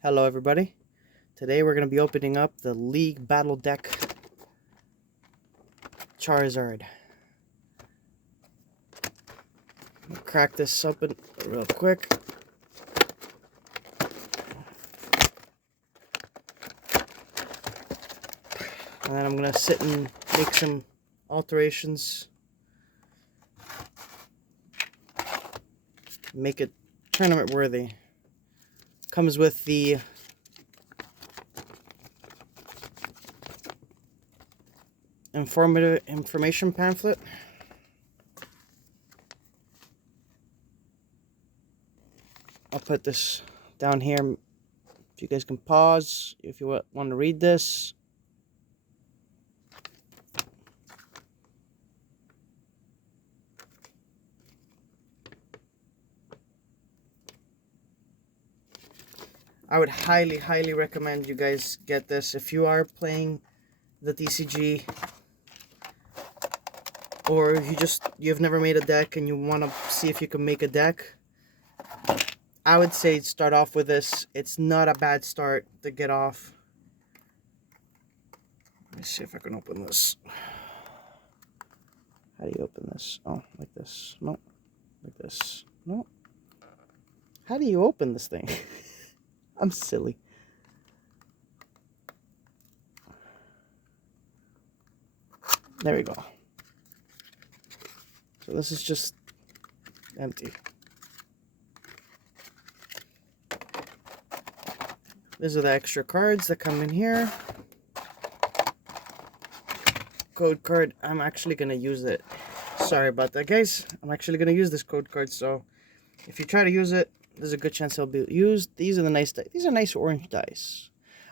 Hello everybody. Today we're going to be opening up the League Battle Deck Charizard. I'll crack this open real quick. And then I'm going to sit and make some alterations. Make it tournament worthy. Comes with the information pamphlet. I'll put this down here. If you guys can pause if you want to read this. I would highly recommend you guys get this if you are playing the TCG, or if you've never made a deck and you want to see if you can make a deck. I would say start off with this. It's not a bad start to get off. Let me see if I can open this. How do you open this? Oh, like this. No. Like this. No. How do you open this thing? I'm silly. There we go. So this is just empty. These are the extra cards that come in here. Code card. I'm actually going to use it. Sorry about that, guys. I'm actually going to use this code card, so if you try to use it, there's a good chance it'll be used. These are the nice dice. These are nice orange dice.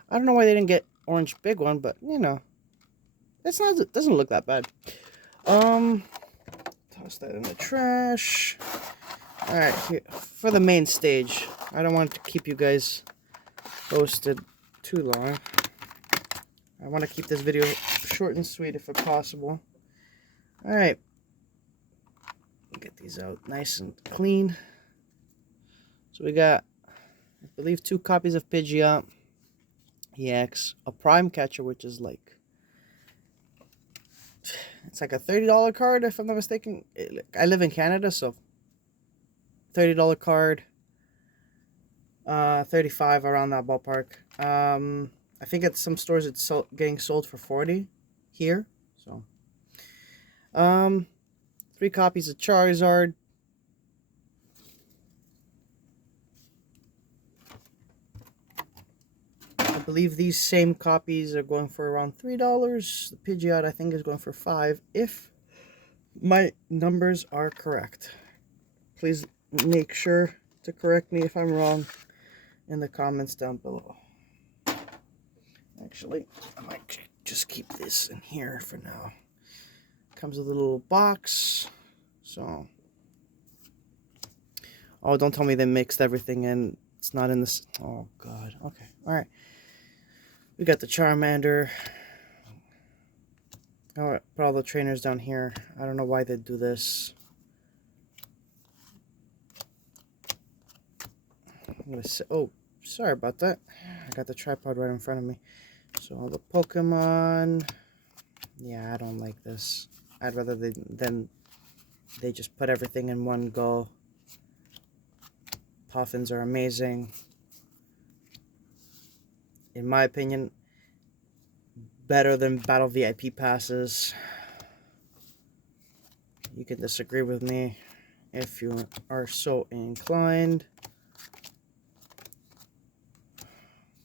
I don't know why they didn't get orange big one, but you know, it doesn't look that bad. Toss that in the trash. All right, here for the main stage. I don't want to keep you guys posted too long. I want to keep this video short and sweet if possible. All right, get these out nice and clean. So we got, I believe, 2 copies of Pidgeot EX, a Prime Catcher, which is like, it's like a $30 card if I'm not mistaken. I live in Canada, so $30 card, 35 around that ballpark. I think at some stores it's getting sold for 40 here. So, 3 copies of Charizard. I believe these same copies are going for around $3. The Pidgeot, I think, is going for $5, if my numbers are correct. Please make sure to correct me if I'm wrong in the comments down below. Actually, I might just keep this in here for now. Comes with a little box. So, oh, don't tell me they mixed everything in. It's not in this. Oh, God. Okay. All right. We got the Charmander. Oh, put all the trainers down here. I don't know why they do this. I'm gonna say, oh, sorry about that. I got the tripod right in front of me. So all the Pokemon. Yeah, I don't like this. I'd rather they just put everything in one go. Puffins are amazing. In my opinion, better than Battle VIP passes. You can disagree with me if you are so inclined.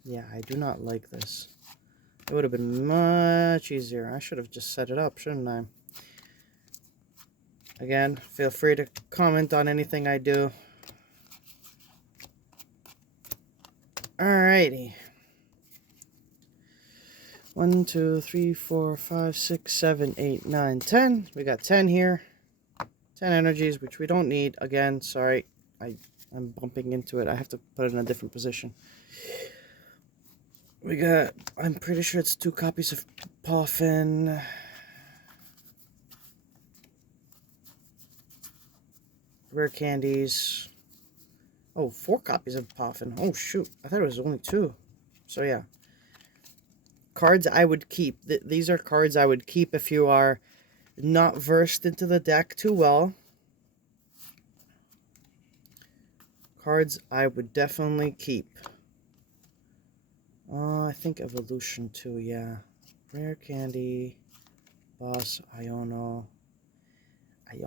Yeah, I do not like this. It would have been much easier. I should have just set it up, shouldn't I? Again, feel free to comment on anything I do. Alrighty. 1, 2, 3, 4, 5, 6, 7, 8, 9, 10. We got 10 here. 10 energies, which we don't need. Again, sorry. I'm bumping into it. I have to put it in a different position. We got, I'm pretty sure it's 2 copies of Puffin. Rare candies. Oh, 4 copies of Poffin. Oh, shoot. I thought it was only 2. So, yeah. Cards I would keep. These are cards I would keep if you are not versed into the deck too well. Cards I would definitely keep. I think Evolution too, yeah. Rare Candy, Boss, Iono. I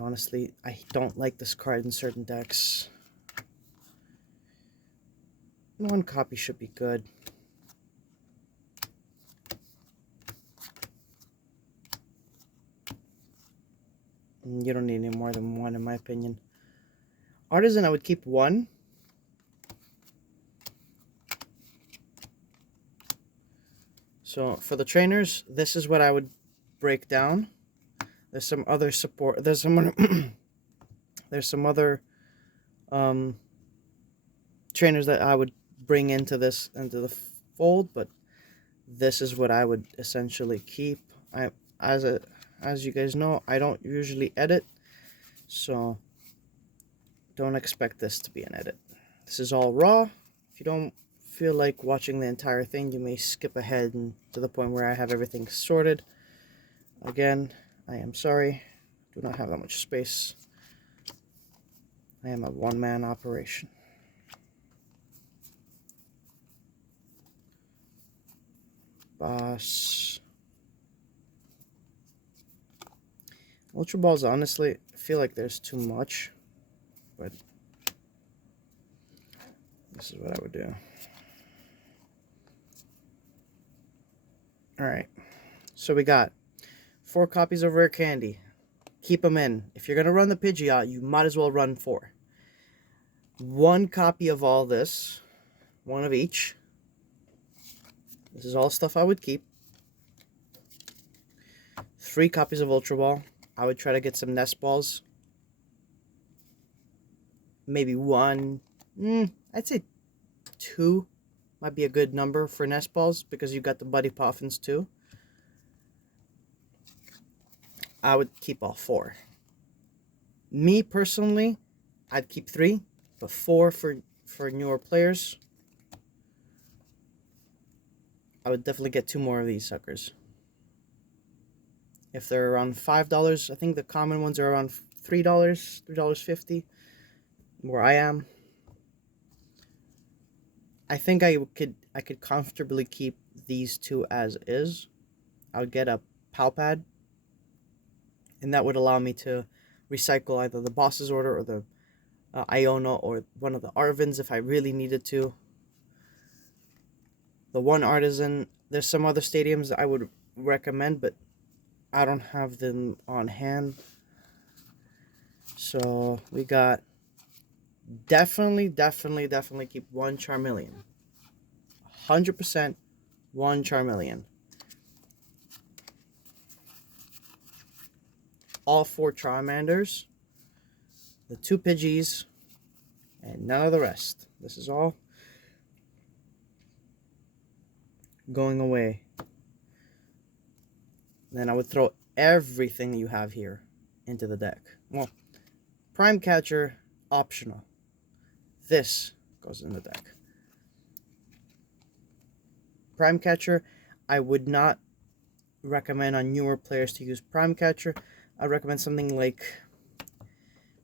don't like this card in certain decks. 1 copy should be good. You don't need any more than 1 in my opinion. Artisan, I would keep 1. So for the trainers, this is what I would break down. There's some other support. There's some other trainers that I would bring into the fold, but this is what I would essentially keep. As you guys know, I don't usually edit, so don't expect this to be an edit. This is all raw. If you don't feel like watching the entire thing, you may skip ahead to the point where I have everything sorted. Again, I am sorry. Do not have that much space. I am a one-man operation. Boss. Ultra Balls, honestly, I feel like there's too much, but this is what I would do. Alright, so we got 4 copies of Rare Candy. Keep them in. If you're going to run the Pidgeot, you might as well run 4. 1 copy of all this. 1 of each. This is all stuff I would keep. 3 copies of Ultra Ball. I would try to get some Nest Balls. Maybe 1. I'd say 2 might be a good number for Nest Balls because you got the Buddy Poffins too. I would keep all 4. Me personally, I'd keep 3, but 4 for newer players. I would definitely get 2 more of these suckers. If they're around $5, I think the common ones are around $3, $3.50, where I am. I think I could comfortably keep these 2 as is. I would get a Pal Pad, and that would allow me to recycle either the Boss's Order or the Iono or one of the Arvins if I really needed to. The 1 Artisan, there's some other stadiums I would recommend, but I don't have them on hand. So we got definitely keep 1 Charmeleon. 100% 1 Charmeleon. All 4 Charmanders, the 2 Pidgeys, and none of the rest. This is all going away. Then I would throw everything you have here into the deck. Well, Prime Catcher, optional. This goes in the deck. Prime Catcher, I would not recommend on newer players to use Prime Catcher. I recommend something like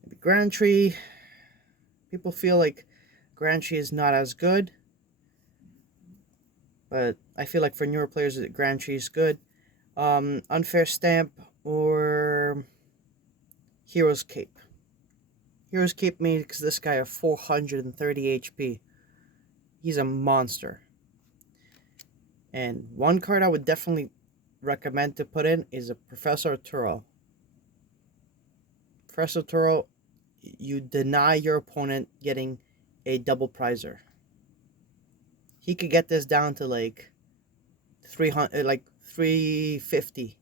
maybe Grand Tree. People feel like Grand Tree is not as good, but I feel like for newer players, Grand Tree is good. Unfair Stamp or Hero's Cape. Hero's Cape makes this guy a 430 HP. He's a monster. And 1 card I would definitely recommend to put in is a Professor Turo. Professor Turo, you deny your opponent getting a double prizer. He could get this down to like 300, like 350,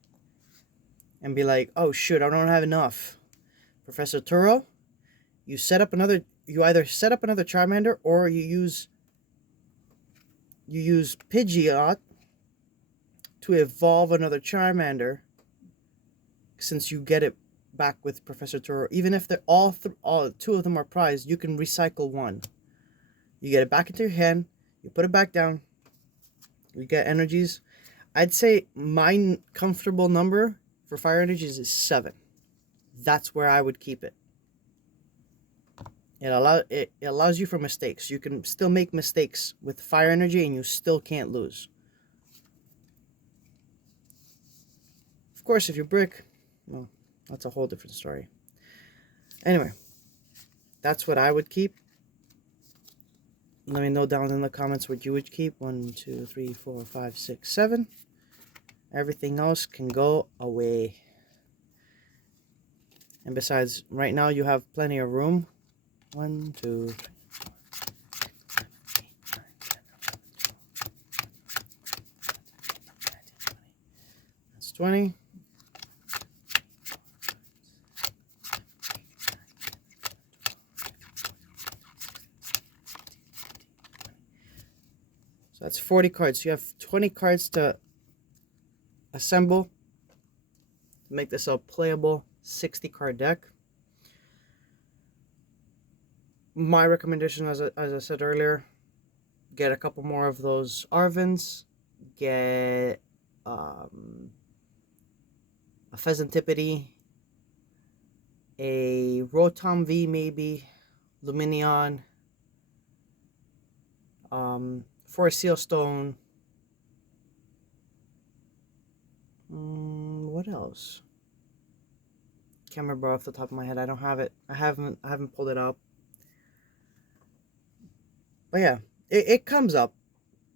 and be like, "Oh shoot, I don't have enough." Professor Turo, you either set up another Charmander or you use Pidgeot to evolve another Charmander. Since you get it back with Professor Turo, even if they're all 2 of them are prized, you can recycle 1. You get it back into your hand. You put it back down. You get energies. I'd say my comfortable number for fire energies is 7. That's where I would keep it. It allows you for mistakes. You can still make mistakes with fire energy and you still can't lose. Of course, if you brick, well, that's a whole different story. Anyway, that's what I would keep. Let me know down in the comments what you would keep. 1, 2, 3, 4, 5, 6, 7. Everything else can go away. And besides, right now you have plenty of room. 1, 2, 3, 4, 5, 6, 7, 8, 9, 10, 11, 12, 13, 14, 15, 16, 17, 18, 19, 20. That's 20. So that's 40 cards. You have 20 cards to assemble to make this a playable 60 card deck. My recommendation, as I said earlier, get a couple more of those Arvins, get a Pheasantipity, a Rotom V maybe, Luminion, Forest Sealstone. What else? Can't remember off the top of my head. I don't have it. I haven't pulled it up. But yeah, it comes up.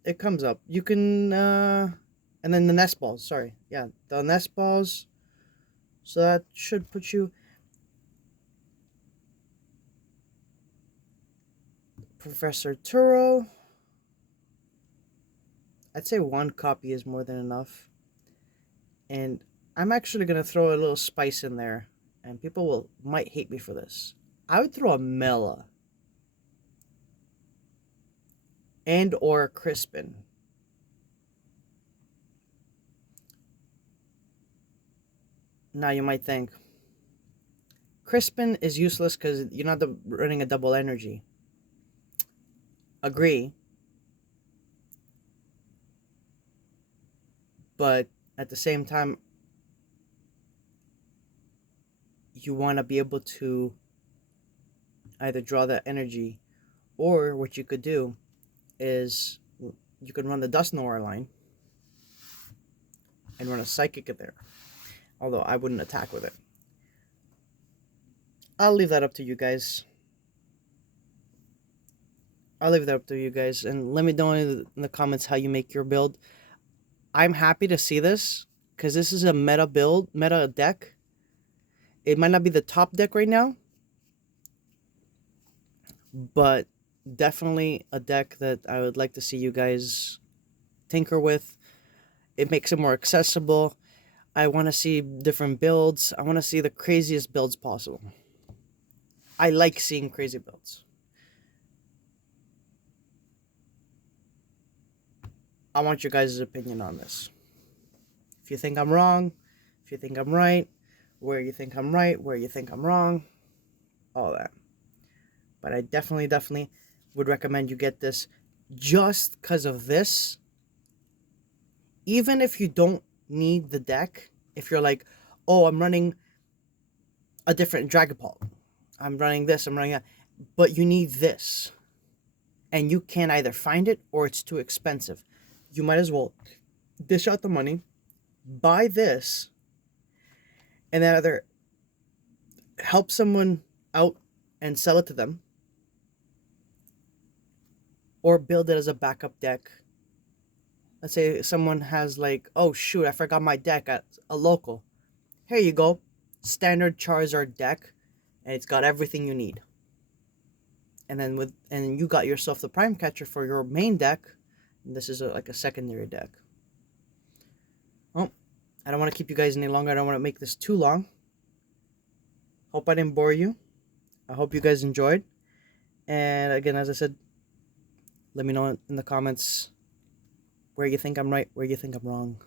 It comes up. You can and then the nest balls. Sorry, yeah, the nest balls. So that should put you. Professor Turo. I'd say 1 copy is more than enough. And I'm actually going to throw a little spice in there. And people might hate me for this. I would throw a Mela. And or Crispin. Now you might think, Crispin is useless because you're not running a double energy. Agree. But at the same time, you want to be able to either draw that energy, or what you could do is you could run the Dusknoir line and run a Psychic in there. Although I wouldn't attack with it. I'll leave that up to you guys. And let me know in the comments how you make your build. I'm happy to see this, because this is a meta build, meta deck. It might not be the top deck right now, but definitely a deck that I would like to see you guys tinker with. It makes it more accessible. I want to see different builds. I want to see the craziest builds possible. I like seeing crazy builds. I want your guys' opinion on this. If you think I'm wrong, if you think I'm right, where you think I'm right, where you think I'm wrong, all that. But I definitely would recommend you get this just because of this. Even if you don't need the deck, if you're like, oh, I'm running a different Dragapult, I'm running this, I'm running that, but you need this, and you can't either find it or it's too expensive, you might as well dish out the money, buy this, and then either help someone out and sell it to them, or build it as a backup deck. Let's say someone has like, oh shoot, I forgot my deck at a local. Here you go. Standard Charizard deck. And it's got everything you need. And then you got yourself the Prime Catcher for your main deck. And this is like a secondary deck. Well, I don't want to keep you guys any longer. I don't want to make this too long. Hope I didn't bore you. I hope you guys enjoyed. And again, as I said, let me know in the comments where you think I'm right, where you think I'm wrong.